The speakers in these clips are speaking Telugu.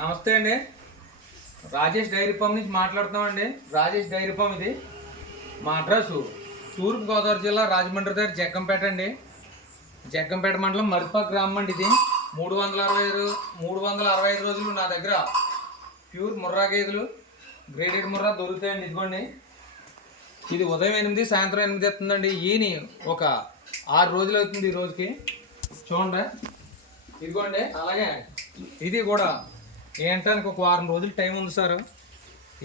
నమస్తే అండి రాజేష్ డైరీ ఫామ్ నుంచి మాట్లాడుతున్నామండి రాజేష్ డైరీ ఫామ్ ఇది మా అడ్రస్ తూర్పుగోదావరి జిల్లా రాజమండ్రి దగ్గర జగ్గంపేట అండి జగ్గంపేట మండలం మరిపాక్ గ్రామం అండి ఇది మూడు వందల అరవై ఐదు మూడు వందల అరవై ఐదు రోజులు నా దగ్గర ప్యూర్ ముర్రా గేదెలు గ్రేడెడ్ ముర్రా దొరుకుతాయండి ఇదిగోండి ఇది ఉదయం ఎనిమిది సాయంత్రం ఎనిమిది అవుతుందండి ఈయన ఒక ఆరు రోజులు అవుతుంది ఈ రోజుకి చూడండి ఇదిగోండి అలాగే ఇది కూడా ఏంటానికి ఒక వారం రోజులు టైం ఉంది సార్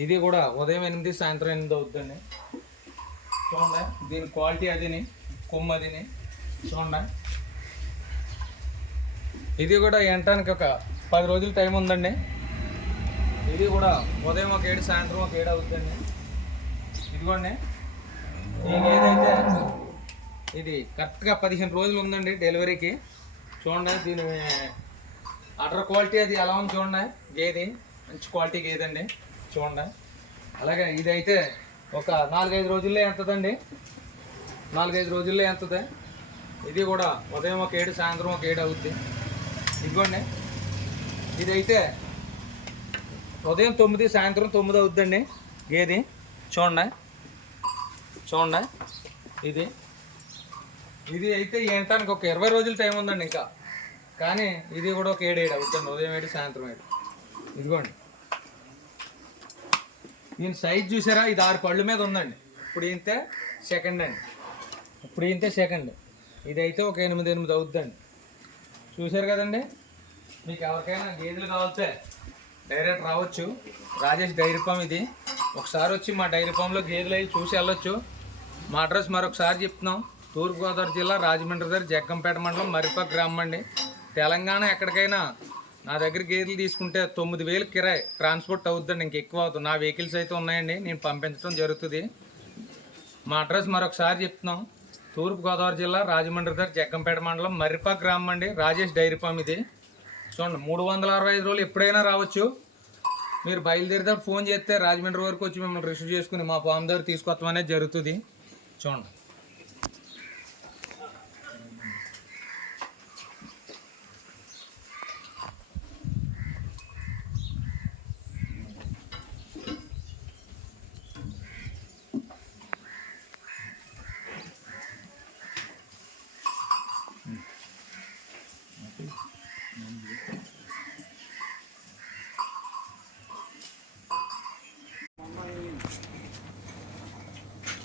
ఇది కూడా ఉదయం ఎనిమిది సాయంత్రం ఎనిమిది అవుతుందండి చూడండి దీని క్వాలిటీ అదిని కొమ్మ అదిని చూడండి ఇది కూడా ఎంటానికి ఒక పది రోజులు టైం ఉందండి ఇది కూడా ఉదయం ఒక ఏడు సాయంత్రం ఒక ఏడు అవుతుందండి ఇదిగోండి దీనికి ఏదైతే ఇది కరెక్ట్గా పదిహేను రోజులు ఉందండి డెలివరీకి చూడండి దీని అటర్ క్వాలిటీ అది ఎలా ఉంది చూడండి గేది మంచి క్వాలిటీ గేది అండి చూడండి అలాగే ఇదైతే ఒక నాలుగైదు రోజుల్లో ఎంతదండి నాలుగైదు రోజుల్లో ఎంతది ఇది కూడా ఉదయం ఒక ఏడు సాయంత్రం ఒక ఏడు అవుద్ది ఇదిగోండి ఇదైతే ఉదయం తొమ్మిది సాయంత్రం తొమ్మిది అవుద్దండి గేది చూడండి చూడండి ఇది ఇది అయితే ఏంటానికి ఒక ఇరవై రోజుల టైం ఉందండి ఇంకా కానీ ఇది కూడా ఒక ఏడు అవుతుంది ఉదయం ఏడు సాయంత్రం ఏడు ఇదిగోండి ఈయన సైజ్ చూసారా ఇది ఆరు పళ్ళు మీద ఉందండి ఇప్పుడు ఇంతే సెకండ్ అండి ఇప్పుడు ఇంతే సెకండ్ ఇదైతే ఒక ఎనిమిది ఎనిమిది అవుద్దండి చూశారు కదండి మీకు ఎవరికైనా గేదెలు కావాల్సే డైరెక్ట్ రావచ్చు రాజేష్ డైరీ ఫామ్ ఇది ఒకసారి వచ్చి మా డైరీ ఫామ్లో గేదెలు అవి చూసి వెళ్ళొచ్చు మా అడ్రస్ మరొకసారి చెప్తున్నాం తూర్పుగోదావరి జిల్లా రాజమండ్రి దగ్గర జగ్గంపేట మండలం మరిపా గ్రామం అండి తెలంగాణ ఎక్కడికైనా నా దగ్గర గేదెలు తీసుకుంటే తొమ్మిది వేలు కిరాయి ట్రాన్స్పోర్ట్ అవుతుందండి ఇంక ఎక్కువ అవుతుంది నా వెహికల్స్ అయితే ఉన్నాయండి నేను పంపించడం జరుగుతుంది మా అడ్రస్ మరొకసారి చెప్తున్నాం తూర్పుగోదావరి జిల్లా రాజమండ్రి దగ్గర జగ్గంపేట మండలం మర్రిపా గ్రామం అండి రాజేష్ డైరీ ఫామ్ ఇది చూడండి మూడు వందల అరవై ఐదు రోజులు ఎప్పుడైనా రావచ్చు మీరు బయలుదేరితే ఫోన్ చేస్తే రాజమండ్రి వరకు వచ్చి మిమ్మల్ని రిసీవ్ చేసుకుని మా ఫామ్ దగ్గర తీసుకొస్తామనేది జరుగుతుంది చూడండి